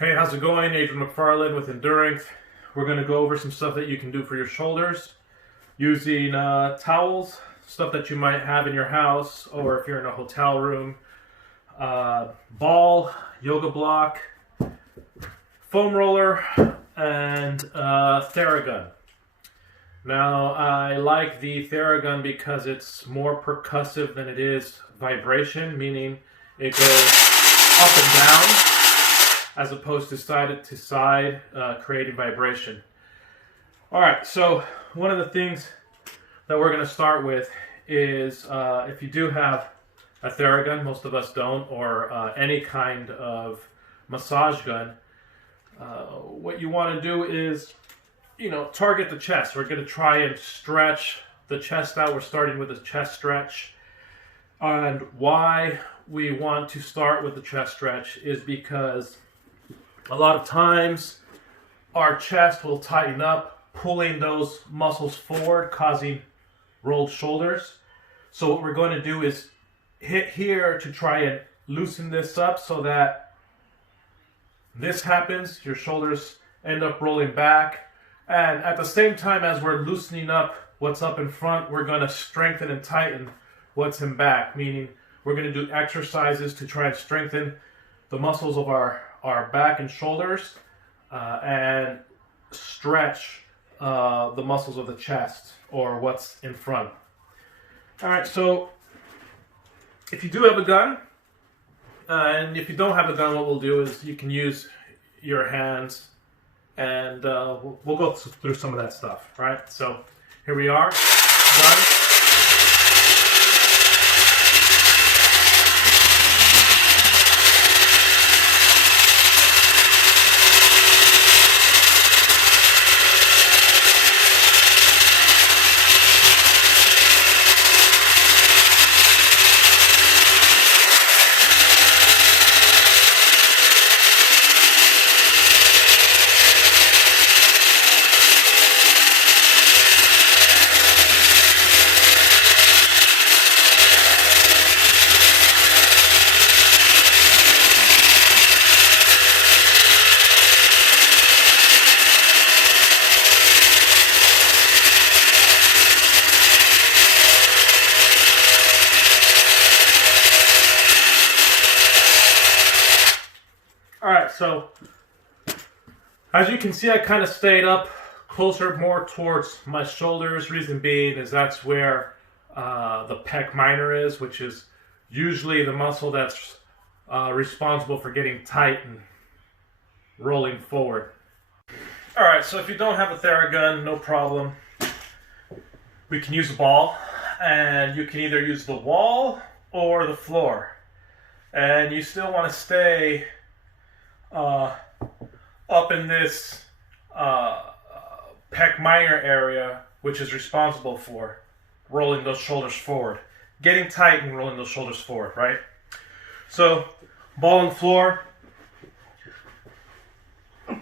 Hey, how's it going? Adrian McFarland with Enduring. We're going to go over some stuff that you can do for your shoulders using towels, stuff that you might have in your house, or if you're in a hotel room, ball, yoga block, foam roller, and Theragun. Now, I like the Theragun because it's more percussive than it is vibration, meaning it goes up and down as opposed to side, creating vibration. All right, so one of the things that we're going to start with is if you do have a Theragun, most of us don't, or any kind of massage gun, what you want to do is, target the chest. We're going to try and stretch the chest out. We're starting with a chest stretch. And why we want to start with the chest stretch is because a lot of times our chest will tighten up, pulling those muscles forward, causing rolled shoulders. So what we're going to do is hit here to try and loosen this up so that this happens, your shoulders end up rolling back. And at the same time as we're loosening up what's up in front, we're going to strengthen and tighten what's in back, meaning we're going to do exercises to try and strengthen the muscles of our back and shoulders and stretch the muscles of the chest or what's in front. All right, so if you do have a gun, and if you don't have a gun, what we'll do is you can use your hands, and we'll go through some of that stuff, right? So here we are, gun. Alright, so as you can see, I kind of stayed up closer more towards my shoulders. Reason being is that's where the pec minor is, which is usually the muscle that's responsible for getting tight and rolling forward. Alright, so if you don't have a Theragun, no problem. We can use a ball, and you can either use the wall or the floor. And you still want to stay up in this pec minor area, which is responsible for rolling those shoulders forward, getting tight and rolling those shoulders forward, right? So ball and floor,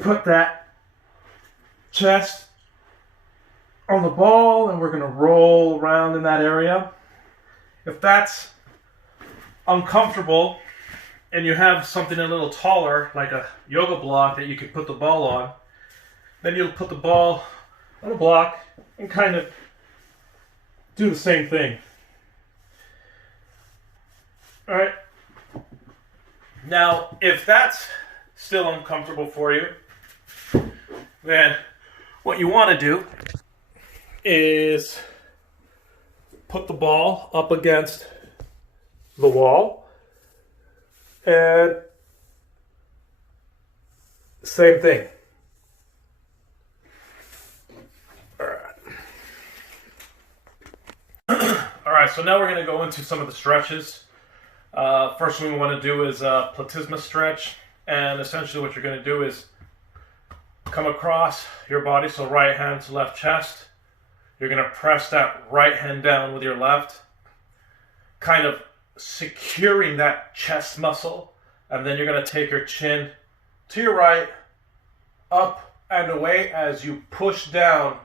put that chest on the ball and we're going to roll around in that area. If that's uncomfortable and you have something a little taller, like a yoga block that you could put the ball on, then you'll put the ball on a block and kind of do the same thing. All right. Now, if that's still uncomfortable for you, then what you want to do is put the ball up against the wall. And same thing. All right, so now we're going to go into some of the stretches. First thing we want to do is a platysma stretch. And essentially what you're going to do is come across your body, so right hand to left chest. You're going to press that right hand down with your left, kind of securing that chest muscle, and then you're going to take your chin to your right, up and away as you push down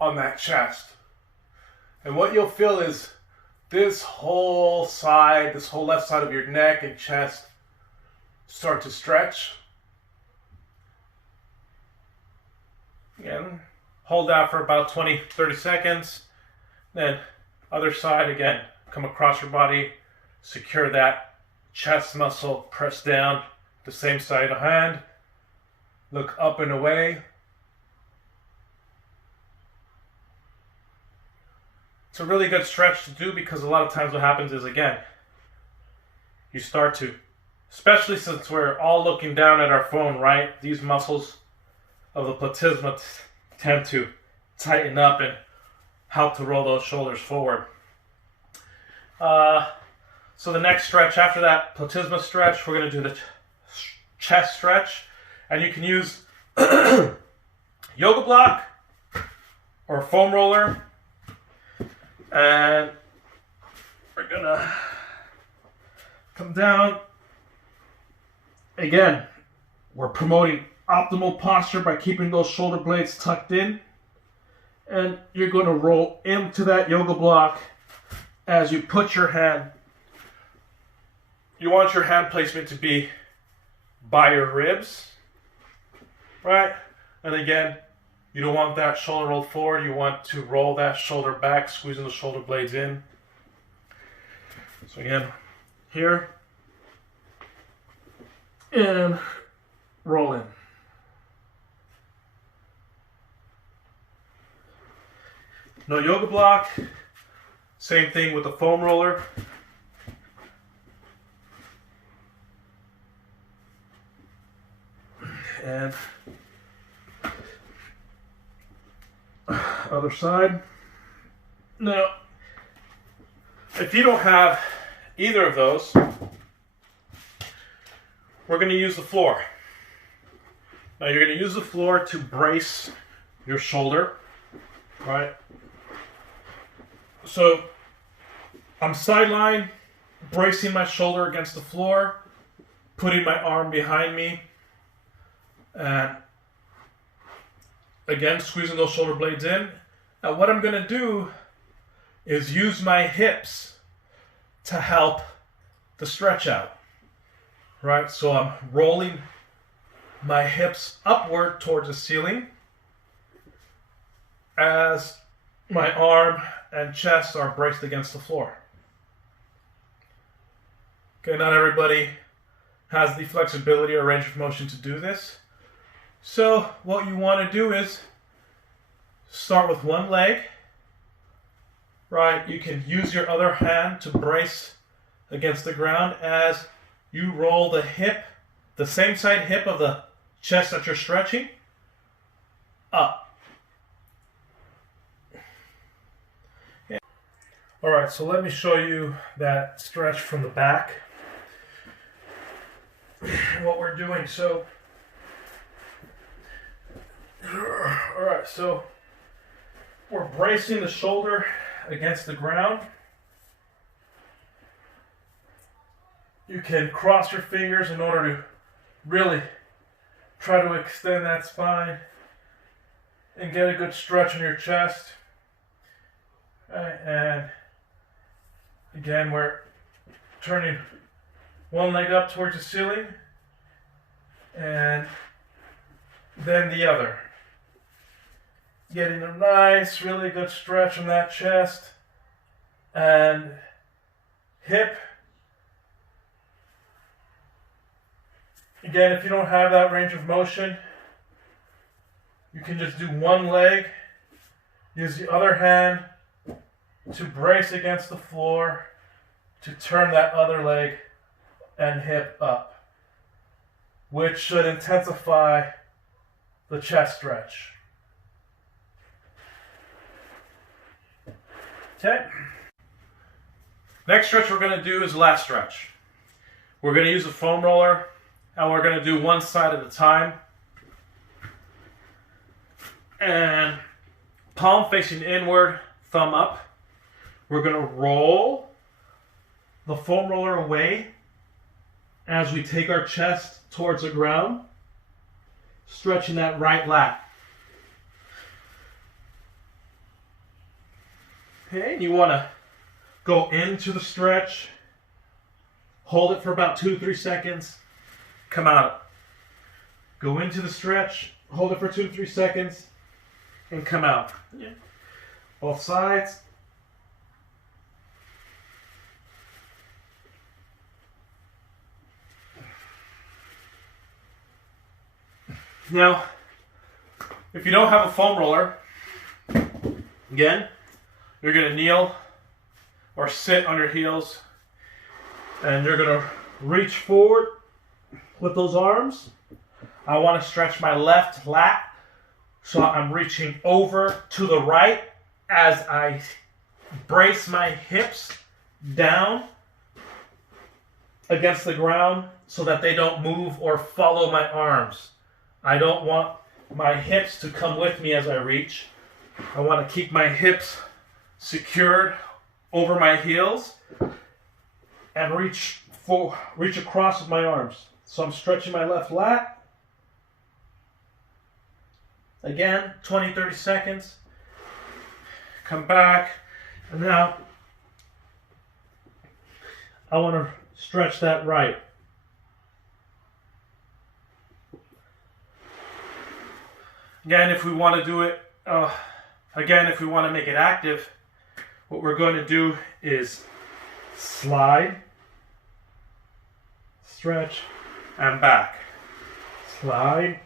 on that chest. And what you'll feel is this whole left side of your neck and chest start to stretch. Again, hold that for about 20-30 seconds. Then other side, again, come across your body, secure that chest muscle, press down the same side of the hand, look up and away. It's a really good stretch to do because a lot of times what happens is, again, you start to, especially since we're all looking down at our phone, right? These muscles of the platysma tend to tighten up and help to roll those shoulders forward. So the next stretch after that platysma stretch, we're going to do the chest stretch. And you can use yoga block or foam roller. And we're going to come down. Again, we're promoting optimal posture by keeping those shoulder blades tucked in. And you're going to roll into that yoga block as you put your hand. You want your hand placement to be by your ribs, right? And again, you don't want that shoulder rolled forward. You want to roll that shoulder back, squeezing the shoulder blades in. So again, here, and roll in. No yoga block. Same thing with the foam roller. And other side. Now, if you don't have either of those, we're going to use the floor. Now you're going to use the floor to brace your shoulder, right? So I'm sideline, bracing my shoulder against the floor, putting my arm behind me, and again, squeezing those shoulder blades in. Now what I'm going to do is use my hips to help the stretch out, right? So I'm rolling my hips upward towards the ceiling as my arm and chest are braced against the floor. Okay, not everybody has the flexibility or range of motion to do this. So what you want to do is start with one leg, right? You can use your other hand to brace against the ground as you roll the hip, the same side hip of the chest that you're stretching, up. Yeah. All right, so let me show you that stretch from the back. What we're doing, so all right, so we're bracing the shoulder against the ground. You can cross your fingers in order to really try to extend that spine and get a good stretch in your chest. And again, we're turning one leg up towards the ceiling and then the other. Getting a nice, really good stretch in that chest and hip. Again, if you don't have that range of motion, you can just do one leg, use the other hand to brace against the floor, to turn that other leg and hip up, which should intensify the chest stretch. Okay. Next stretch we're going to do is lat stretch. We're going to use a foam roller and we're going to do one side at a time. And palm facing inward, thumb up. We're going to roll the foam roller away as we take our chest towards the ground, stretching that right lat. Okay, and you want to go into the stretch, hold it for about 2-3 seconds, come out. Go into the stretch, hold it for 2 to 3 seconds, and come out. Yeah. Both sides. Now, if you don't have a foam roller, again, you're going to kneel or sit on your heels, and you're going to reach forward with those arms. I want to stretch my left lat, so I'm reaching over to the right as I brace my hips down against the ground so that they don't move or follow my arms. I don't want my hips to come with me as I reach. I want to keep my hips secured over my heels and reach across with my arms. So I'm stretching my left lat. Again, 20, 30 seconds. Come back. And now I want to stretch that right. Again, if we want to do it, if we want to make it active, what we're going to do is slide, stretch, and back. Slide,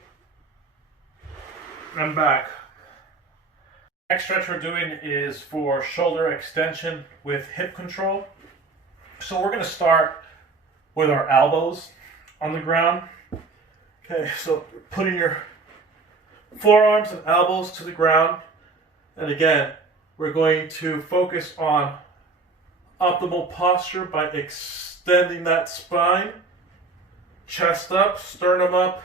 and back. Next stretch we're doing is for shoulder extension with hip control. So we're going to start with our elbows on the ground. Okay, so putting your forearms and elbows to the ground. And again, we're going to focus on optimal posture by extending that spine, chest up, sternum up.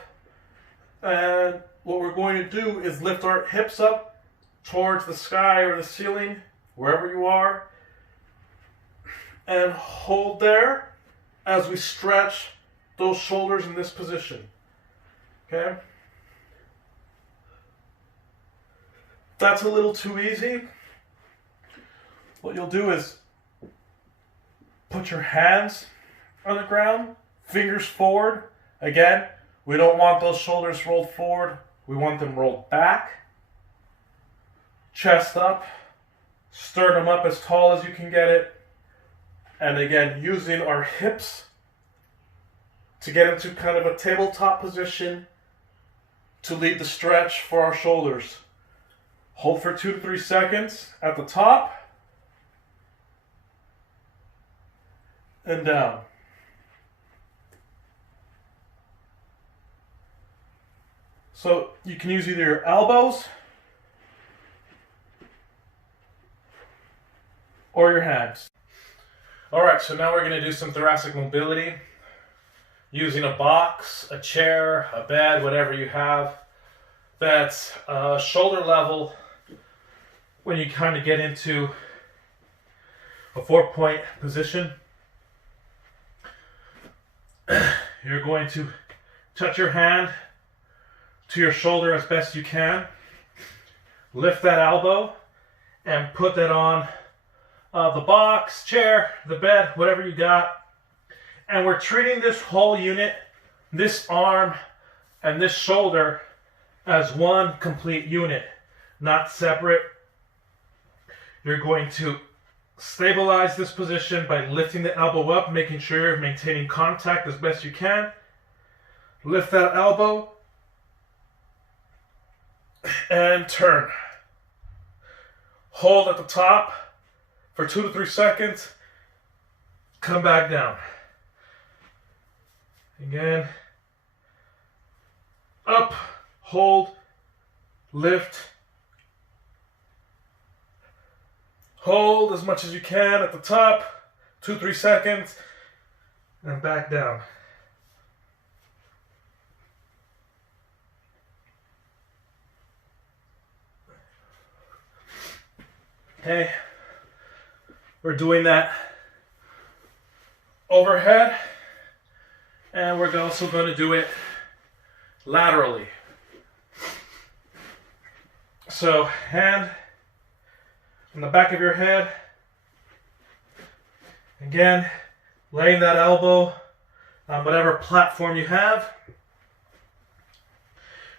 And what we're going to do is lift our hips up towards the sky or the ceiling, wherever you are, and hold there as we stretch those shoulders in this position. Okay? That's a little too easy. What you'll do is put your hands on the ground, fingers forward. Again, we don't want those shoulders rolled forward. We want them rolled back. Chest up, sternum up as tall as you can get it. And again, using our hips to get into kind of a tabletop position to lead the stretch for our shoulders. Hold for 2 to 3 seconds at the top and down. So you can use either your elbows or your hands. All right, so now we're going to do some thoracic mobility using a box, a chair, a bed, whatever you have. That's shoulder level. When you kind of get into a 4-point position, you're going to touch your hand to your shoulder as best you can. Lift that elbow and put that on the box, chair, the bed, whatever you got. And we're treating this whole unit, this arm and this shoulder, as one complete unit, not separate. You're going to stabilize this position by lifting the elbow up, making sure you're maintaining contact as best you can. Lift that elbow and turn. Hold at the top for 2 to 3 seconds. Come back down. Again. Up, hold, lift. Hold as much as you can at the top, 2 to 3 seconds, and back down. Okay, we're doing that overhead, and we're also going to do it laterally. So, hand on the back of your head. Again, laying that elbow on whatever platform you have.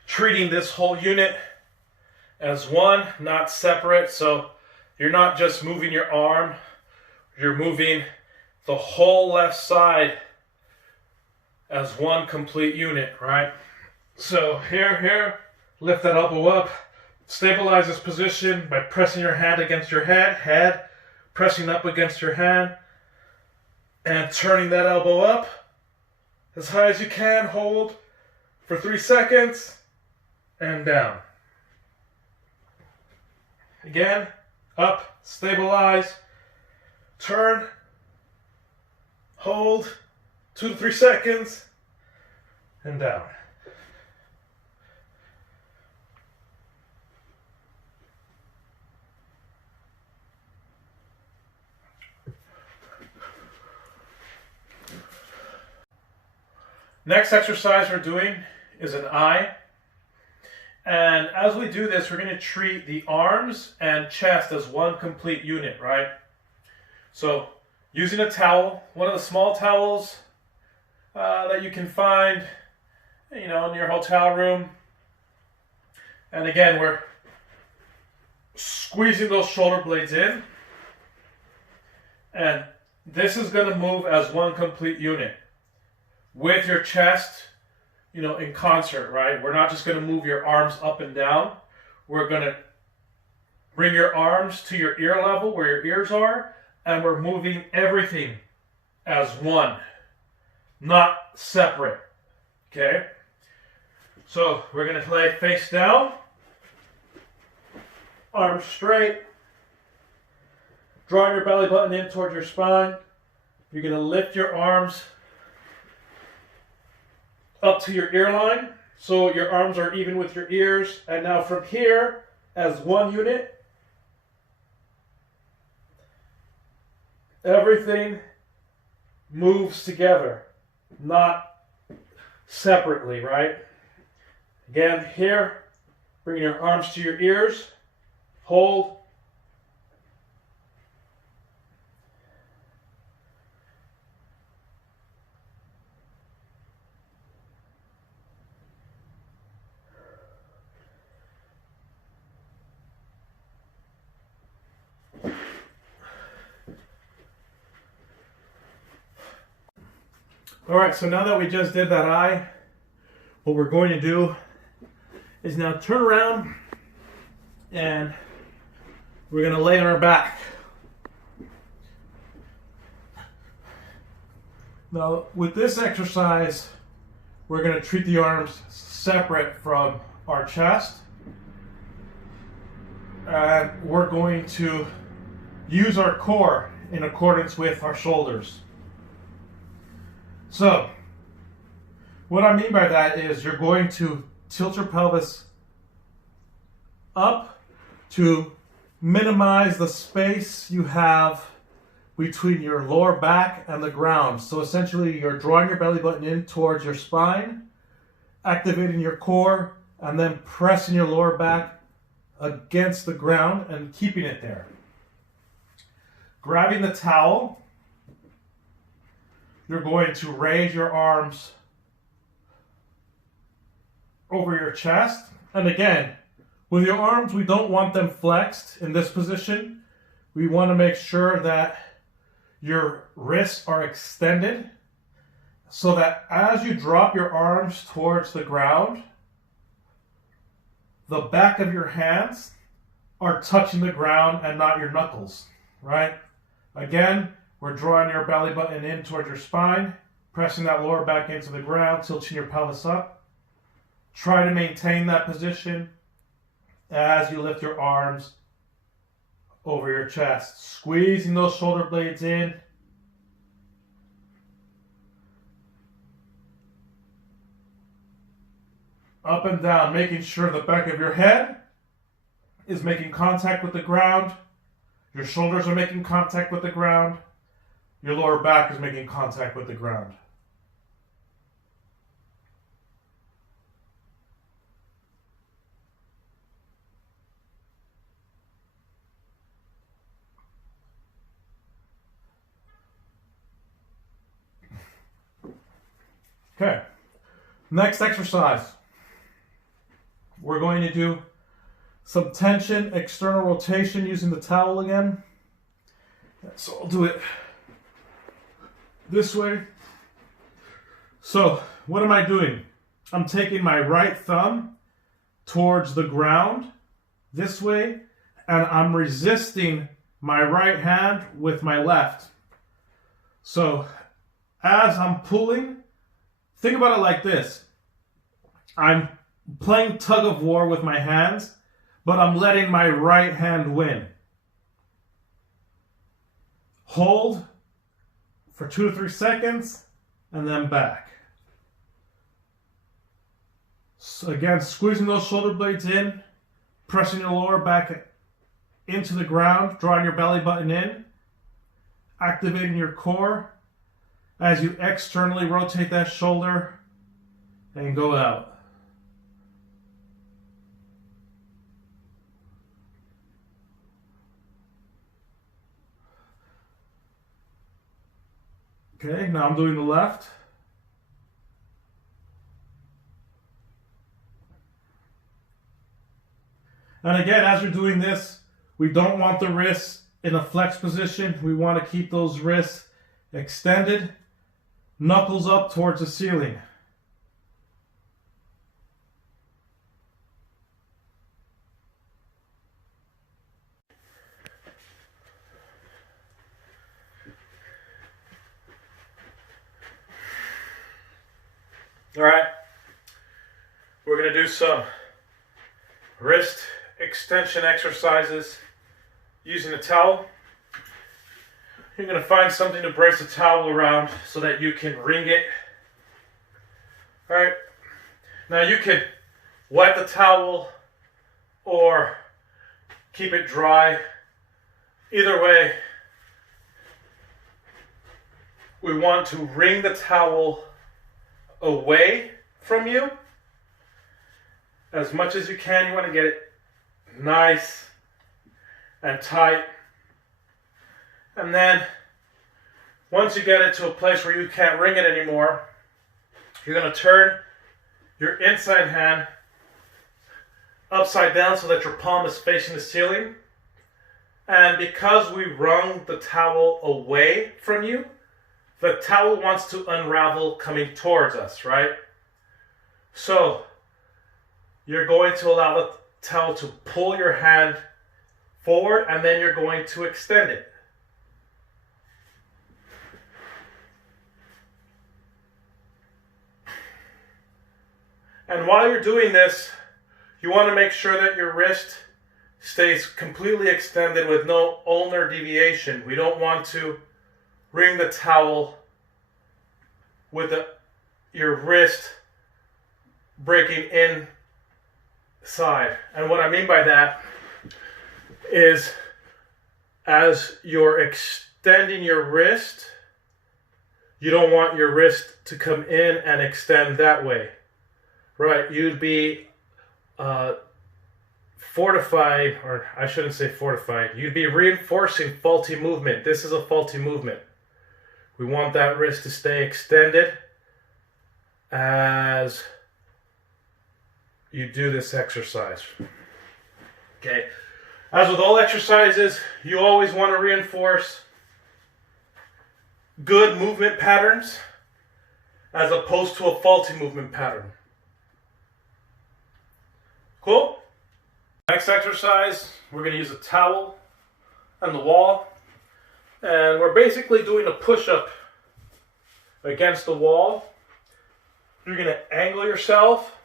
Treating this whole unit as one, not separate. So you're not just moving your arm, you're moving the whole left side as one complete unit, right? So here, lift that elbow up, stabilize this position by pressing your hand against your head, pressing up against your hand, and turning that elbow up as high as you can. Hold for 3 seconds, and down. Again, up, stabilize, turn, hold, 2 to 3 seconds, and down. Next exercise we're doing is an I. And as we do this, we're going to treat the arms and chest as one complete unit, right? So using a towel, one of the small towels that you can find, in your hotel room. And again, we're squeezing those shoulder blades in. And this is going to move as one complete unit with your chest, in concert, right? We're not just going to move your arms up and down. We're going to bring your arms to your ear level where your ears are, and we're moving everything as one, not separate, okay? So we're going to lay face down, arms straight, drawing your belly button in towards your spine. You're going to lift your arms up to your ear line, so your arms are even with your ears. And now from here, as one unit, everything moves together, not separately, right? Again, here, bring your arms to your ears, hold, all right, so now that we just did that eye, what we're going to do is now turn around and we're going to lay on our back. Now, with this exercise, we're going to treat the arms separate from our chest. And we're going to use our core in accordance with our shoulders. So, what I mean by that is you're going to tilt your pelvis up to minimize the space you have between your lower back and the ground. So essentially you're drawing your belly button in towards your spine, activating your core, and then pressing your lower back against the ground and keeping it there. Grabbing the towel, you're going to raise your arms over your chest. And again, with your arms, we don't want them flexed in this position. We want to make sure that your wrists are extended so that as you drop your arms towards the ground, the back of your hands are touching the ground and not your knuckles, right? Again, we're drawing your belly button in towards your spine, pressing that lower back into the ground, tilting your pelvis up. Try to maintain that position as you lift your arms over your chest, squeezing those shoulder blades in. Up and down, making sure the back of your head is making contact with the ground. Your shoulders are making contact with the ground. Your lower back is making contact with the ground. Okay, next exercise. We're going to do some tension, external rotation using the towel again. So I'll do it this way. So what am I doing? I'm taking my right thumb towards the ground this way, and I'm resisting my right hand with my left. So as I'm pulling, think about it like this. I'm playing tug of war with my hands, but I'm letting my right hand win. Hold for 2 to 3 seconds, and then back. So again, squeezing those shoulder blades in, pressing your lower back into the ground, drawing your belly button in, activating your core as you externally rotate that shoulder and go out. Okay, now I'm doing the left. And again, as you're doing this, we don't want the wrists in a flex position. We want to keep those wrists extended, knuckles up towards the ceiling. All right, we're going to do some wrist extension exercises using a towel. You're going to find something to brace the towel around so that you can wring it. All right, now you can wet the towel or keep it dry. Either way, we want to wring the towel away from you as much as you can. You want to get it nice and tight, and then once you get it to a place where you can't wring it anymore, you're going to turn your inside hand upside down so that your palm is facing the ceiling. And because we wrung the towel away from you, the towel wants to unravel coming towards us, right? So you're going to allow the towel to pull your hand forward, and then you're going to extend it. And while you're doing this, you want to make sure that your wrist stays completely extended with no ulnar deviation. We don't want to wring the towel with your wrist breaking inside. And what I mean by that is as you're extending your wrist, you don't want your wrist to come in and extend that way. Right? You'd be fortified, or I shouldn't say fortified, you'd be reinforcing faulty movement. This is a faulty movement. We want that wrist to stay extended as you do this exercise. Okay. As with all exercises, you always want to reinforce good movement patterns as opposed to a faulty movement pattern. Cool? Next exercise, we're going to use a towel and the wall. And we're basically doing a push-up against the wall. You're going to angle yourself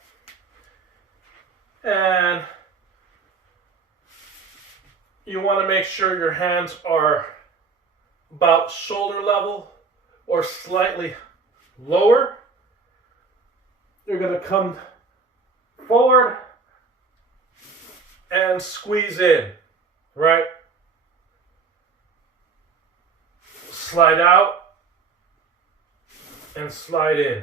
and you want to make sure your hands are about shoulder level or slightly lower. You're going to come forward and squeeze in, right? Slide out and slide in.